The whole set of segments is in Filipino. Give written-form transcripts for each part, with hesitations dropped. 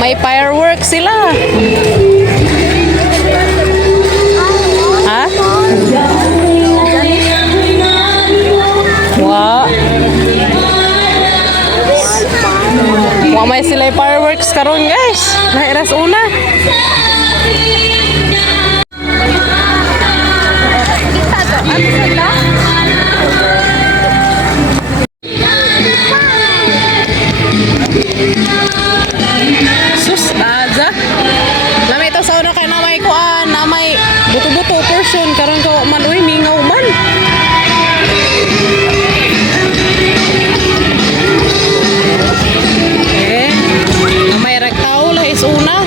May fireworks sila. Ha? Wow. Wa may sila fireworks karon guys. Nairas una. Sus, aja. Lami ito sa una kay na may kuan, na may buto-buto portion karon ka man uy mingaw man. May ragtaw lah is una.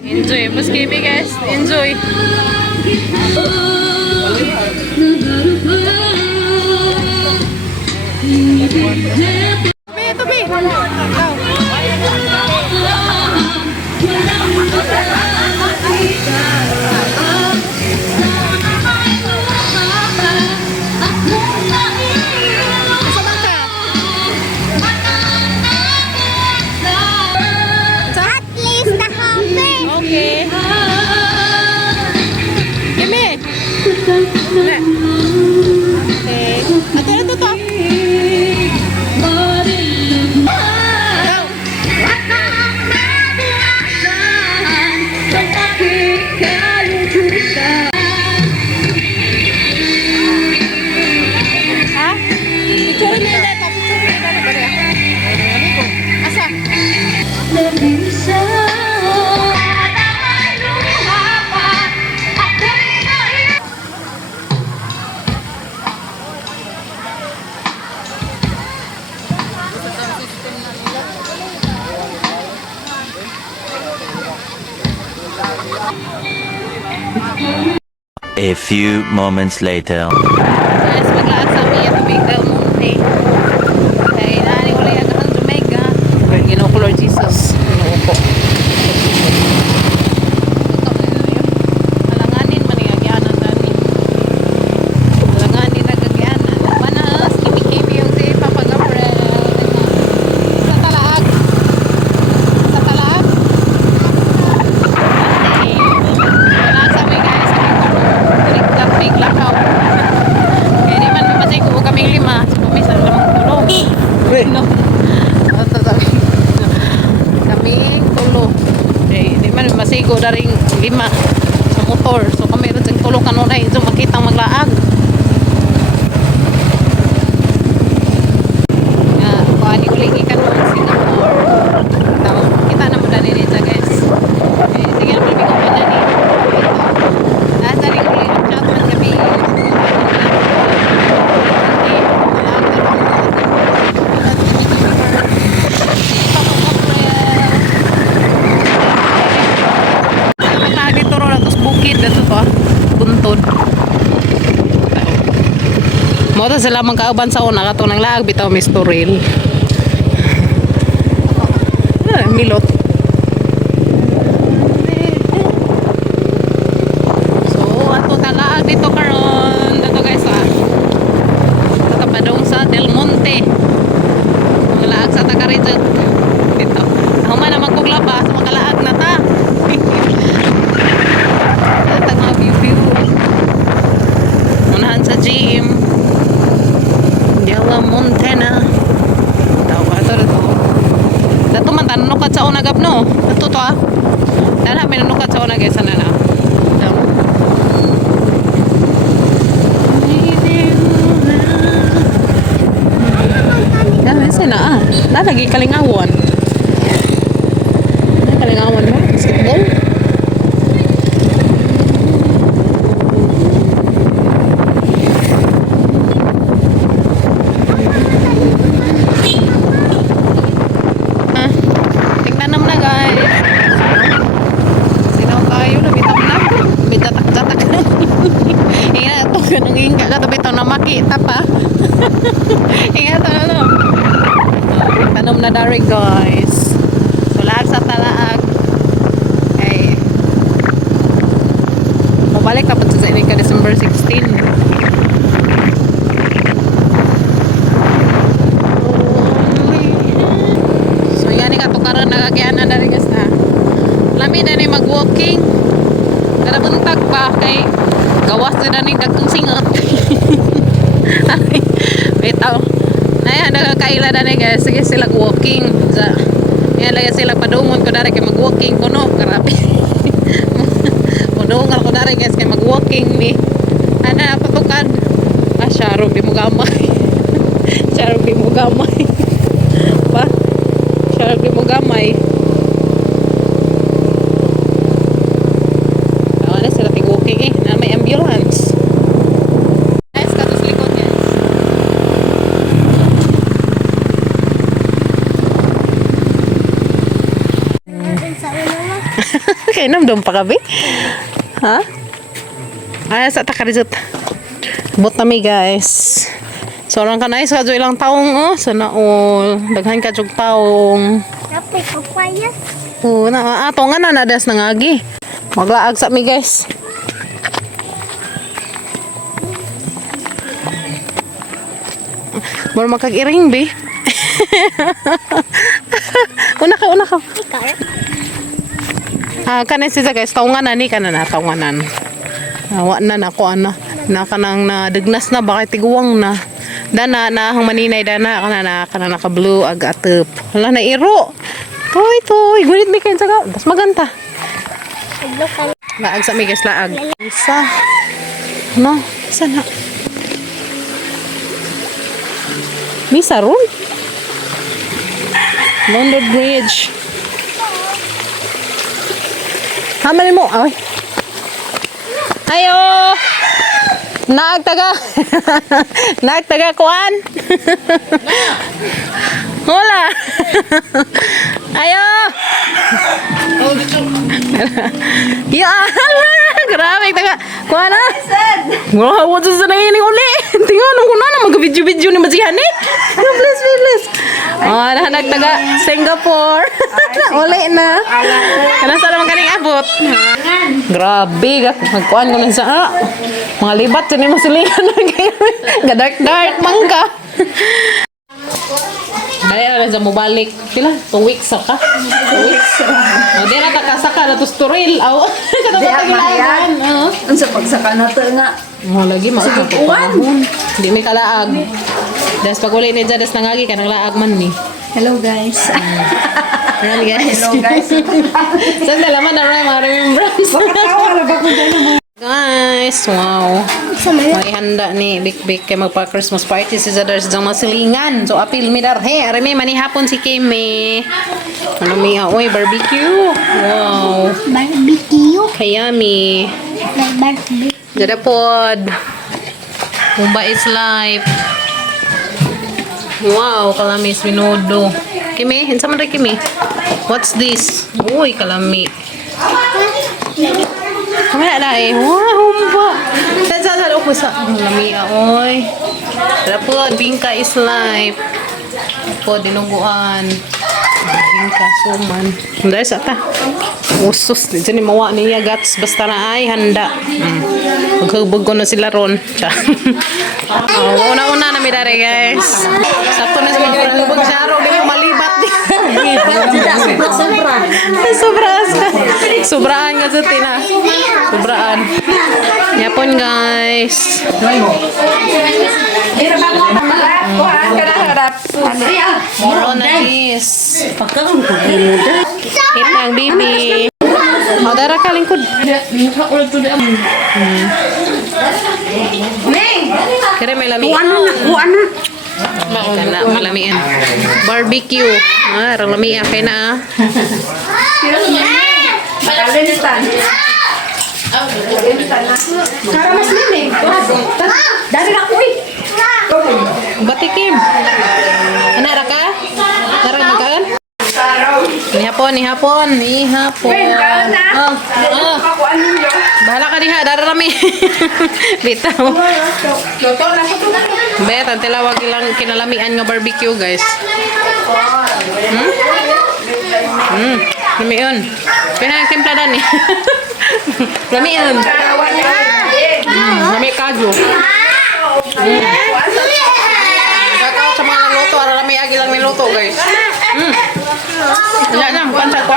Enjoy, mas kimi guys, enjoy. Tubi. Okay. Kimi. Okay. Ato to. A few moments later. Guys, maglaan sa Mia Tubig Del Monte. Kaya nani wala yung ang Jamaica. Ginoo ko Lord Jesus. Ginoo ko. Alanganin man yung agyanan dani. Alanganin nagagyanan. Manas, kimi-kimi yung si Papa Gabriel. Sa talaag. Sa talaag. Wala sa may guys. Direktang may lakaw. Kaya di man mamatay ko kaming lima. So kumisan lamang tulog. No. Kaming tulog. Di man masigo na rin lima sa motor. So kami rin sa tulog kanunay. So makitang maglaag. Kuhaan uling ikan mo Singapore. Kita na mo na rin dito guys. Sige na malimig ko na rin. Nasa rin uling ang chat man kami. Dito ro na tos bukid na to buntod. Mo ta sila magkauban sa una kato nang laag bitaw misturil. Milot. So ato talaag dito karon dito guys tapadong sa Del Monte. Laag sa Takarizot. Dito. Ako man na magkuglaba sa makalaag na ta. Ito mga view. Unahan sa gym. Del Monte na. Tao ba ito ito? Dato man tanunukat sa unagap no? Ito to Dala may nanukat sa unagap sana na. Dami sana Lagi kalingawan. Kalingawan ba? Basketball? Tingnan naman na guys. Sinaw tayo na bitap-tap. Bitatak-tatak. Ina ito ganang ingka ka bitaw na makita pa. Ingat ano. Tanom na dari guys. So laag sa talaag. Ay. Mabalik na po sa ini ka December 16. So yan ka to karon nagagyanan na rin guys na. Lami na ni mag-walking. Kada buntag pa kay gawas na ni dagkong singot. Bitaw. Ayan, nakakaila na ni guys. Sige sila walking. Yan lagi sila padungon ko dari kay mag-walking kuno. Grabe. Padungon ko dari guys kay mag-walking ni. Ano na patukad? Syaro di mo gamay. Syaro di mo gamay. Pa? Syaro di mo gamay. Ano sila tig-walking eh. Na may ambulance. Guys, katos likod guys. Kaya namdom pa kabi? Ha? Ay, sa takarizot. Bot na mi guys. So, orang ka na sa kadyo ilang taong oh. Sana all. Daghan ka jog taong. Kapit ko payas. Oo, ato nga na nadas na ngagi. Maglaag sa mi guys. Mura makag-iring be. Una ka. Ikaw. Kanin siya guys, taunganan ni kanan na taunganan. Wa na nako ano, na kanang nadegnas na bakit tiguwang na. Dana na hang maninay dana kana naka blue ag atep. Wala na iro. Toy, gunit mi kay saga. Das maganta. Lokal. Laag sa mi guys laag. Isa. No, sana. Misa ron. London Bridge. Hamali mo. Ay. Ayo. Nagtaga. Nagtaga kuan. Hola. Ayo. Ya Allah. Grabe taga. Kuan na. Wah, what is na ini uli? Tingnan ko na mag-video ni Majihan eh. Please. Oh, nagtaga Singapore. Uli na. Kana sa naman kaning abot. Grabe ga magkuan ko lang sa mga libat ni mo silingan gadark mangka. Baya na sa mo balik. Pila? 2 weeks ka? 2 weeks? O, di na takasaka na to storil. Aw, kada pa tagilagan. Unsa pagsaka na to nga. Mo lagi makapanahon. Di may kalaag. Das pag uli ni Jadas nangagi ka nang laag man ni. Hello guys. Ayan guys. Hello guys. Saan nalaman na rin mga remembrance? Wala ba kung dahil mo? Guys, wow. May handa ni Big kay magpa-Christmas party si Zadars sa masilingan. So, apil mi darhe. Arami, manihapon si Kimi. Ano mi, oy, barbecue. Wow. Barbecue. Kayami. Barbecue. Dadapod. Mumba is life. Wow, kalamis minudo. Kimi, insa man rin Kimi? What's this? Uy, kalami. Kamaya na eh. Wow, humba. Saan ako sa lami. Oy. Dadapod, bingka is life. Po, dinuguan. Bingka, suman. Dahil sa ta. Usos. Di dyan mawa niya gats. Basta na ay handa. Maghubog ko na sila ron. Una-una na mi dari guys. Sakto na sa mga hubog siya ron. Di mo malibat. Sobraan nga sa tina. Sobraan. Yapon guys. Moro na cheese. Hitang bibi. O, dara ka lingkod. Kaya may lamian. Kana malamian. Barbecue. Lamian kay na. Para mas linig. Dari na ko eh. Batikim. Ana ra ka? Tara makaan. Ni Ihapon. Oh. Ako ano yun? Bahala ka diha, darami. Bitaw. Luto na ko to. Bet, ang tilawag ilang kinalamian nga barbecue, guys. Lami yun. Kaya yung timpla dan eh. Lami yun. Lami kaju. Kakao sa mga naluto, ara lami agi lang niluto, guys. Wala na, pansat ko.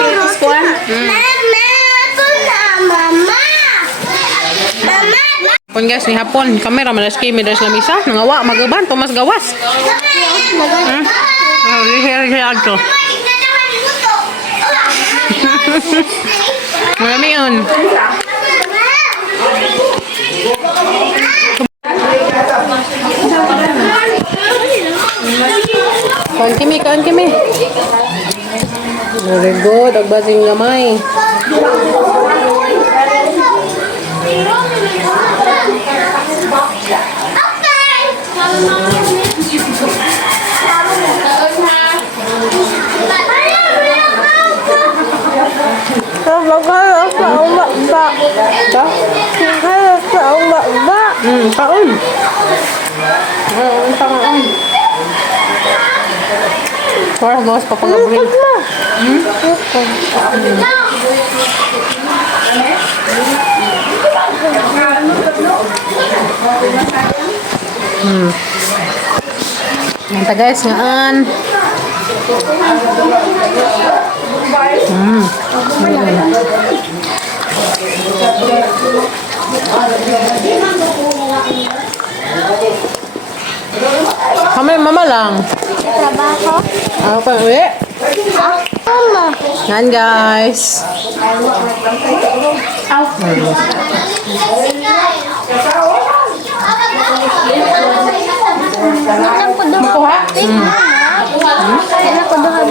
Pilis ko ah. Hapon guys, ni hapon. Kamera, malas kayo, midas lamisa. Nangawa, magaban, tumas gawas. Rihe-rihe to. Marami yun. Kain kimi. Very good, agbasing gamay. Kaon. Wala gawas pa pag-abrin. Manta guys, ngaan. Kami mama lang. Trabaho. Ako pa uwi. Mama. Yan guys. Anak ko doon. Makuha? Anak ko doon.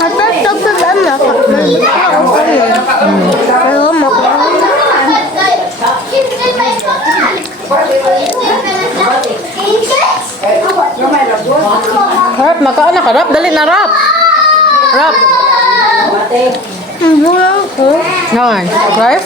Kata dokter anak. Kalau mau Rap, nakaanak ka. Rap, dali na rap. Rap. Yan. Rap.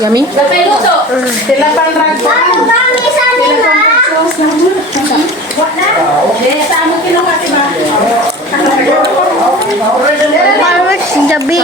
Yummy. harus gabi.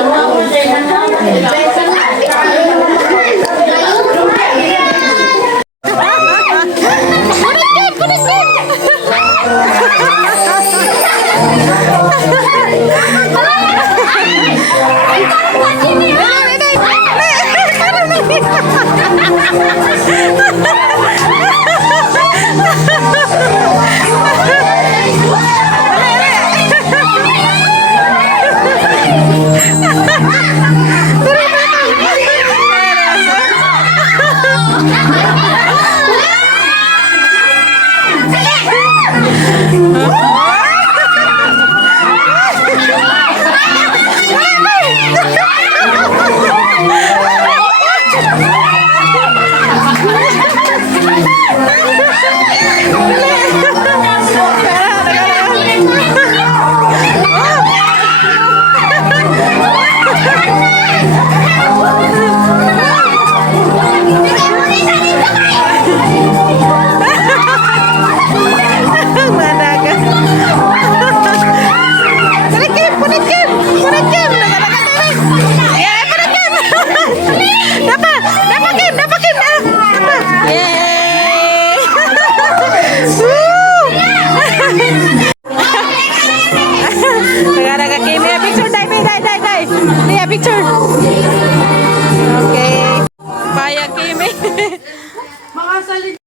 salid